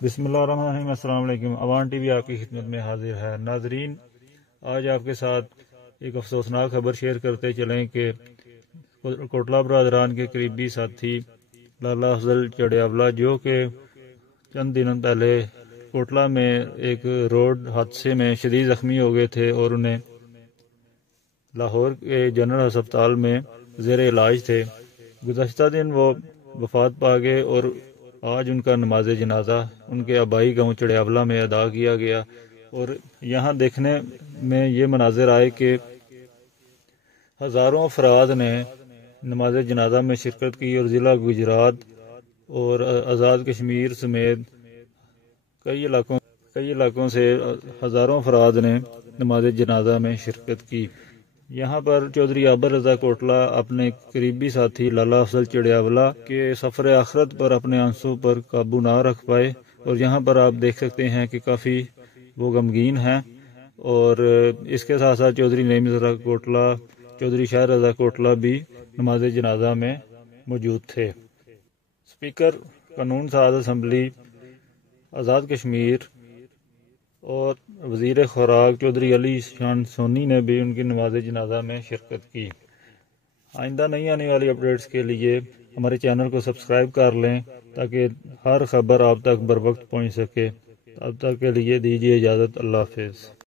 بسم اللہ الرحمن الرحیم۔ السلام علیکم۔ اوان ٹی وی آپ کی خدمت میں حاضر ہے۔ ناظرین، آج آپ کے ساتھ ایک افسوسناک خبر شیئر کرتے چلیں کہ کوٹلہ برادران کے قریبی ساتھی لالا افضل چڑیاولا، جو کہ چند دنوں پہلے کوٹلہ میں ایک روڈ حادثے میں شدید زخمی ہو گئے تھے اور انہیں لاہور کے جنرل ہسپتال میں زیر علاج تھے، گزشتہ دن وہ وفات پا گئے اور آج ان کا نماز جنازہ ان کے آبائی گاؤں چڑیاولا میں ادا کیا گیا۔ اور یہاں دیکھنے میں یہ مناظر آئے کہ ہزاروں افراد نے نماز جنازہ میں شرکت کی اور ضلع گجرات اور آزاد کشمیر سمیت کئی علاقوں سے ہزاروں افراد نے نماز جنازہ میں شرکت کی۔ یہاں پر چودھری عابر رضا کوٹلہ اپنے قریبی ساتھی لالا افضل چڑیاولا کے سفر آخرت پر اپنے آنسوں پر قابو نہ رکھ پائے، اور یہاں پر آپ دیکھ سکتے ہیں کہ کافی وہ غمگین ہیں۔ اور اس کے ساتھ ساتھ چودھری نعیم رضا کوٹلہ، چودھری شاہ رضا کوٹلہ بھی نماز جنازہ میں موجود تھے۔ اسپیکر قانون ساز اسمبلی آزاد کشمیر اور وزیر خوراک چودھری علی شان سونی نے بھی ان کی نماز جنازہ میں شرکت کی۔ آئندہ نئی آنے والی اپڈیٹس کے لیے ہمارے چینل کو سبسکرائب کر لیں تاکہ ہر خبر آپ تک بروقت پہنچ سکے۔ اب تک کے لیے دیجیے اجازت۔ اللہ حافظ۔